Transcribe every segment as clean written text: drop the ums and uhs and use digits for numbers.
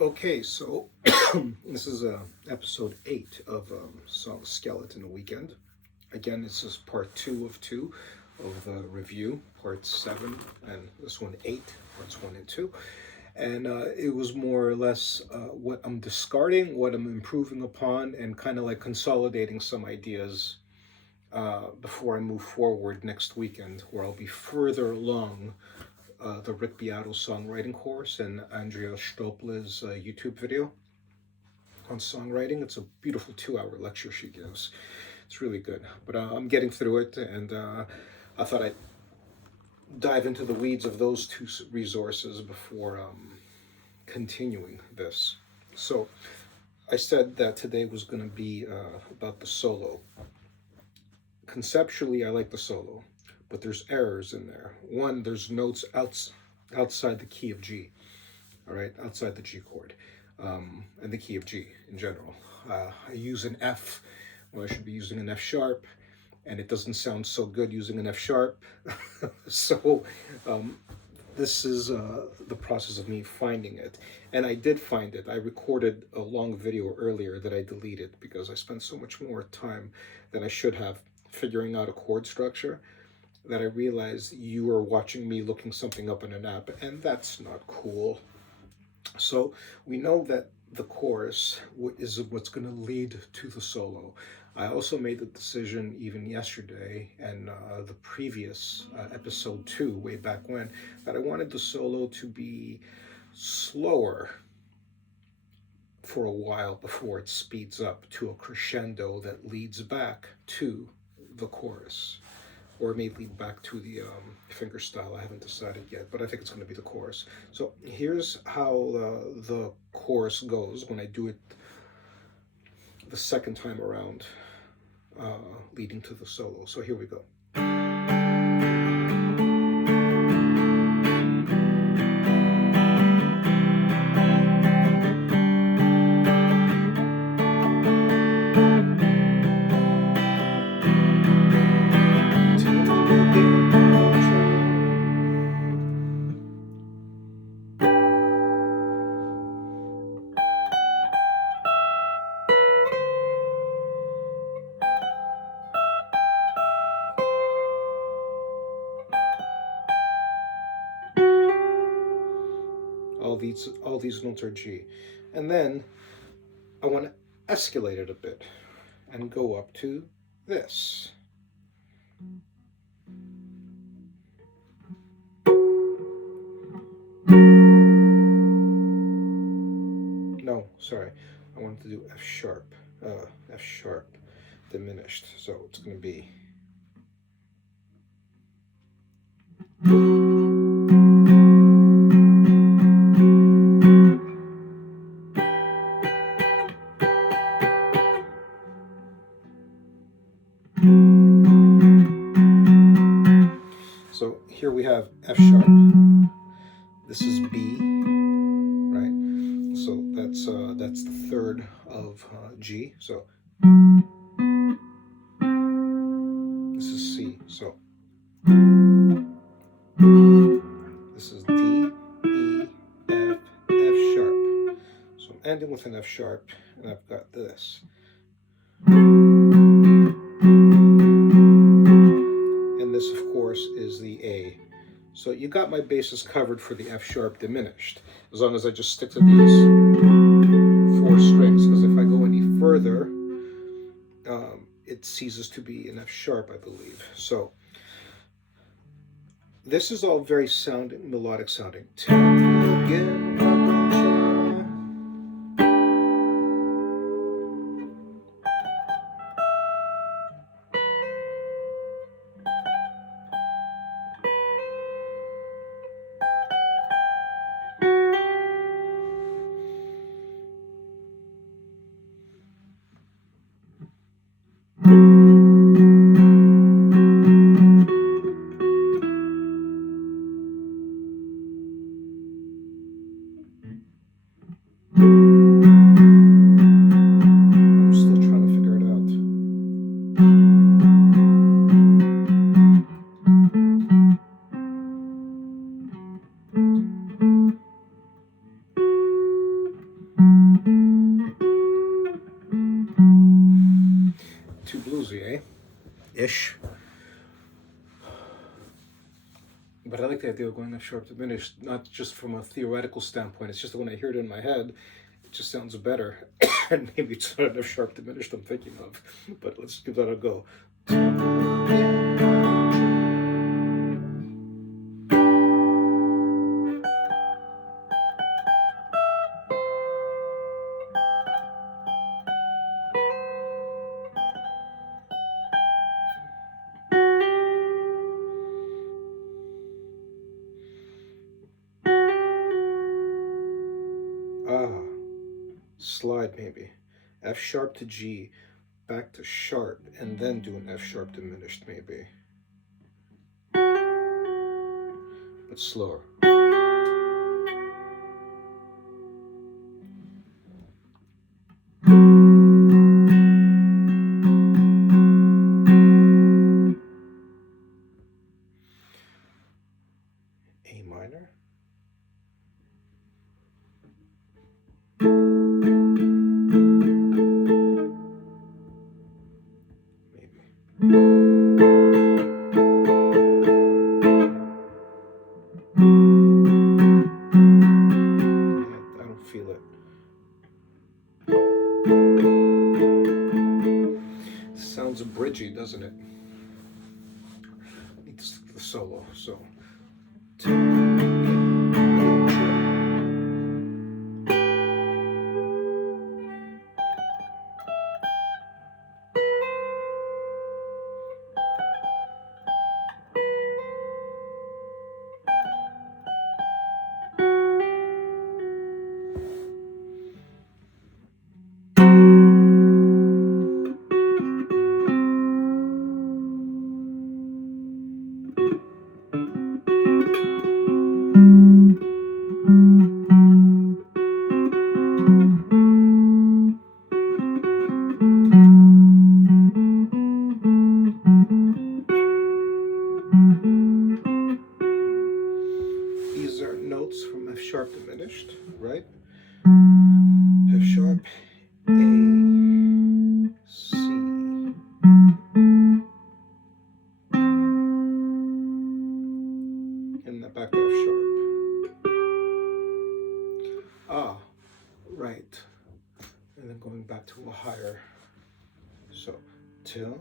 Okay, so this is episode 8 of Song Skeleton Weekend. Again, this is part 2 of 2 of the review, part 7, and this one 8, parts 1 and 2. And it was more or less what I'm discarding, what I'm improving upon, and kind of like consolidating some ideas before I move forward next weekend, where I'll be further along the Rick Beato songwriting course and Andrea Stopla's YouTube video on songwriting. It's a beautiful 2 hour lecture she gives. It's really good. But I'm getting through it, and I thought I'd dive into the weeds of those two resources before continuing this. So I said that today was going to be about the solo. Conceptually, I like the solo, but there's errors in there. One, there's notes outside the key of G, all right, outside the G chord, and the key of G in general. I use an F when I should be using an F sharp, and it doesn't sound so good using an F sharp. So this is the process of me finding it. And I did find it. I recorded a long video earlier that I deleted because I spent so much more time than I should have figuring out a chord structure that I realized you are watching me looking something up in an app, and that's not cool. So we know that the chorus is what's going to lead to the solo. I also made the decision even yesterday and the previous episode 2, way back when, that I wanted the solo to be slower for a while before it speeds up to a crescendo that leads back to the chorus. Or it may lead back to the finger style. I haven't decided yet, but I think it's going to be the chorus. So here's how the chorus goes when I do it the second time around, leading to the solo. So here we go. All these notes are G. And then I want to escalate it a bit and go up to this. No, sorry. I wanted to do F sharp diminished. So it's going to be so here we have F sharp. This is B, right? So that's the third of G. So this is C. So this is D, E, F, F sharp. So I'm ending with an F sharp, and I've got this. And this, of course, is the A. So you got my bases covered for the F sharp diminished, as long as I just stick to these 4 strings, because if I go any further, it ceases to be an F sharp, I believe. So this is all very melodic sounding. Tell me again, ish. But I like the idea of going F sharp diminished, not just from a theoretical standpoint. It's just that when I hear it in my head, it just sounds better. And maybe it's not an F sharp diminished I'm thinking of. But let's give that a go. Ah, slide maybe. F sharp to G, back to sharp, and then do an F sharp diminished maybe. But slower. A minor. I don't feel it. Sounds bridgy, doesn't it? I need to stick to the solo, so. These are notes from F sharp diminished, right? F sharp, A, C. And then back to F sharp. Ah, right. And then going back to a higher. So, till.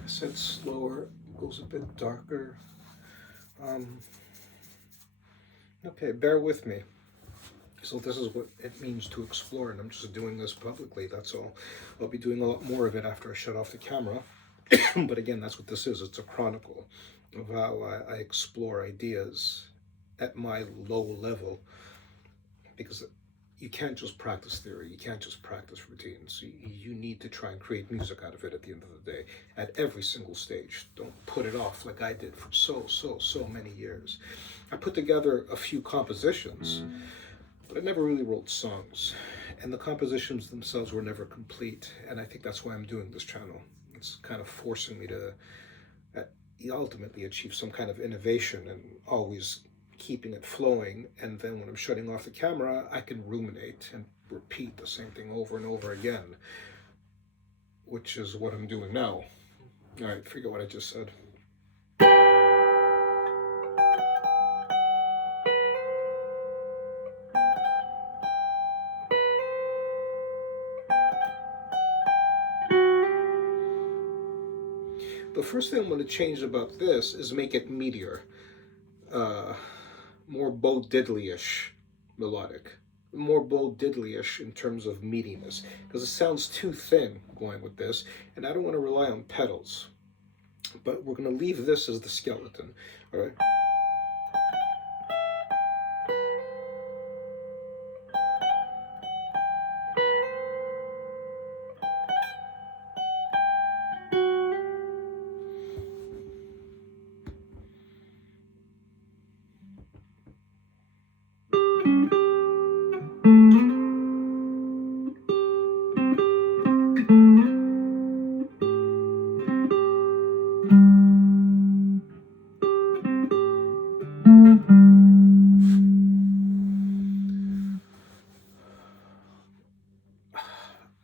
I said slower, goes a bit darker. Okay, bear with me. So this is what it means to explore, and I'm just doing this publicly, that's all. I'll be doing a lot more of it after I shut off the camera. But again, that's what this is. It's a chronicle of how I explore ideas at my low level, because you can't just practice theory, you can't just practice routines. You need to try and create music out of it at the end of the day, at every single stage. Don't put it off like I did for so many years. I put together a few compositions, but I never really wrote songs, and the compositions themselves were never complete, and I think that's why I'm doing this channel. It's kind of forcing me to ultimately achieve some kind of innovation and always keeping it flowing, and then when I'm shutting off the camera, I can ruminate and repeat the same thing over and over again, which is what I'm doing now. All right, forget what I just said. the first thing I'm going to change about this is make it meatier, more Bo Diddley-ish melodic, more Bo Diddley-ish in terms of meatiness, because it sounds too thin going with this, and I don't want to rely on pedals. But we're going to leave this as the skeleton, all right?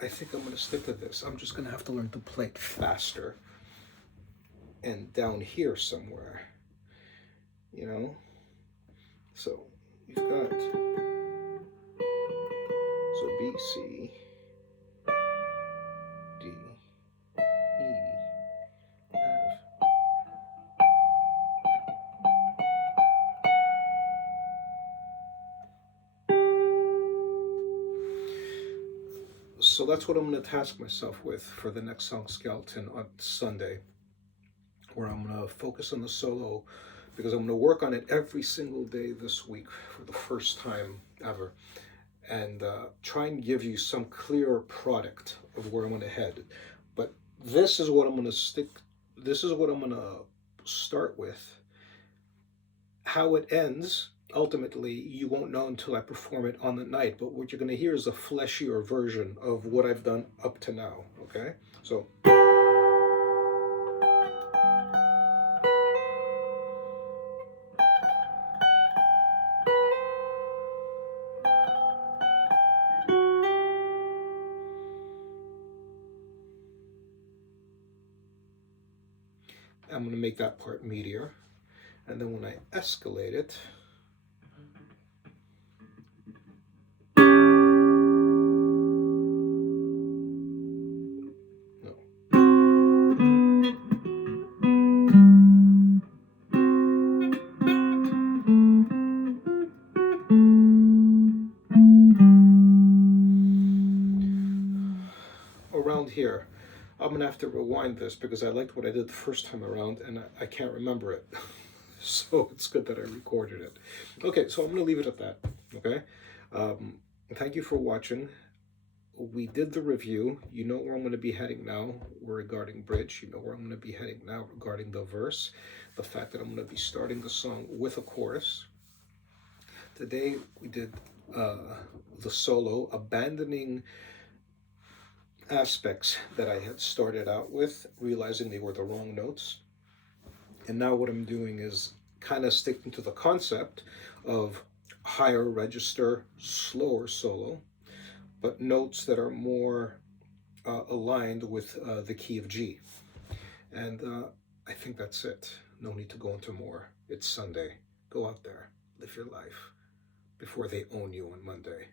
I think I'm going to stick to this. I'm just going to have to learn to play it faster and down here somewhere, you know? So you've got, so B, C, D, E, F. So that's what I'm going to task myself with for the next song, Skeleton, on Sunday, where I'm going to focus on the solo, because I'm going to work on it every single day this week for the first time ever, and try and give you some clearer product of where I'm going to head. But this is what I'm going to stick, this is what I'm going to start with. How it ends, ultimately, you won't know until I perform it on the night, but what you're going to hear is a fleshier version of what I've done up to now, okay? So... I'm going to make that part meatier, and then when I escalate it, no. Around here, I'm going to have to rewind this because I liked what I did the first time around and I can't remember it. So it's good that I recorded it. Okay, so I'm going to leave it at that, okay? Thank you for watching. We did the review. You know where I'm going to be heading now regarding bridge. You know where I'm going to be heading now regarding the verse. The fact that I'm going to be starting the song with a chorus. Today we did the solo, abandoning aspects that I had started out with, realizing they were the wrong notes. And now what I'm doing is kind of sticking to the concept of higher register, slower solo, but notes that are more aligned with the key of G. And I think that's it. No need to go into more. It's Sunday. Go out there, live your life before they own you on Monday.